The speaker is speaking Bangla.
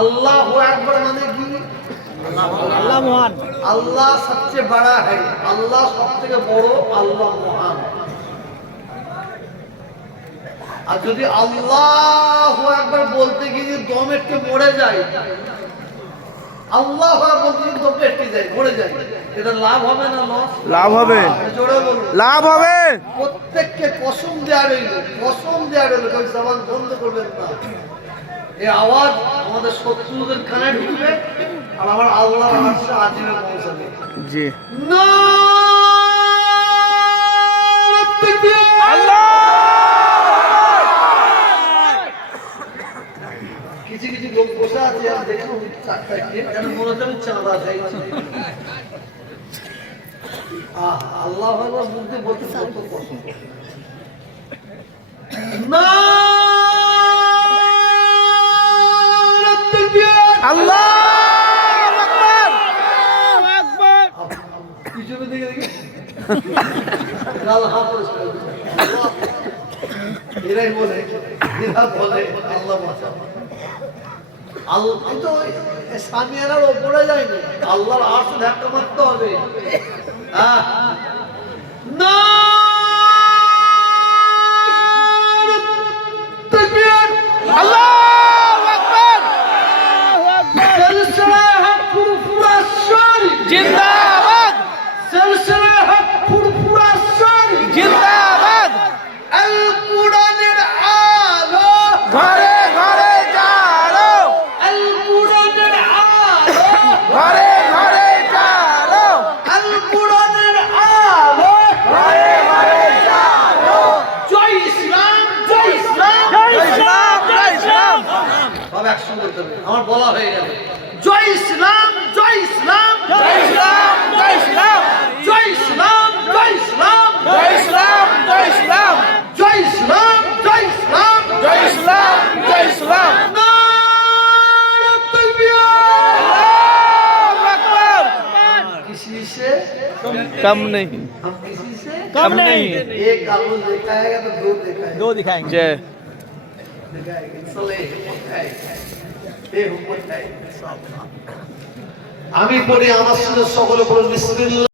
আল্লাহু আকবার মানে কি? আল্লাহ মহান, আল্লাহ সবচেয়ে বড় है, আল্লাহ সবথেকে বড়, আল্লাহ মহান। আর যদি আল্লাহু আকবার বলতে গিয়ে দম একটু মরে যায়, আল্লাহু আকবার বলতে গিয়ে দম একটু যায়, মরে যায়, এটা লাভ হবে না লস? লাভ হবে, জোরে বলুন লাভ হবে। প্রত্যেককে কসম দেয়া রইল, কসম দেয়া রইল, কেউ জবান বন্ধ করবেন না। এই আওয়াজ আমাদের শত্রুদের কানে ঢুকবে আর আমার আল্লাহর আরশে আজিমে পৌঁছাবে। জি, নারে তাকবীর! কিছু কিছু লোক বসে আছে, আর দেখুন চারটায় যেন মনে হচ্ছে আমি চাঁদা চাইছি। আল্লাহ আকবার বলতে বলতে কত কষ্ট। নারে তাকবীর! আল্লাহু আকবার। পিছনে দিকে দেখি গাল হাত পরিষ্কার করে। আল্লাহ! এরাই বলে, এরা বলে আল্লাহ বাঁচাও। আল্লাহ তো সামিয়ানার ওপরে যায়নি, আল্লাহর আরশ ধাক্কা মারতে হবে। হ্যাঁ, নারে তাকবীর! আল্লাহু আকবার। সিলসিলায়ে হক ফুরফুরা শরীফ জিন্দাবাদ, সিলসিলায়ে হক ফুরফুরা শরীফ জিন্দাবাদ। আল কুরআনের আলো, ঘরে ঘরে জালো, আল কুরআনের আলো, ঘরে ঘরে জালো, আল কুরআনের আলো। ঘরে ঘরে জালো। জয় ইসলাম, জয় ইসলাম, জয় ইসলাম, জয় ইসলাম। সব একসঙ্গে বলতে হবে, আমার বলা হয়ে গেল। জয় ইসলাম, জয় ইসলাম, জয় ইসলাম, জয় ইসলাম, জয় ইসলাম, জয় ইসলাম, জয় ইসলাম, জয় ইসলাম, জয় ইসলাম, জয় ইসলাম। জয় ইসলাম, জয় ইসলাম। नारे तकबीर! अल्लाहु अकबर। किसी से कम नहीं, हम किसी से कम नहीं। एक कागज दिखाएगा तो दो दिखाएगा, दो दिखाएंगे। जय दिखाएगा इंशाल्लाह ये हुम्मत है। আমি পড়ি, আমার সাথে সকলে পড়ুন বিসমিল্লাহ।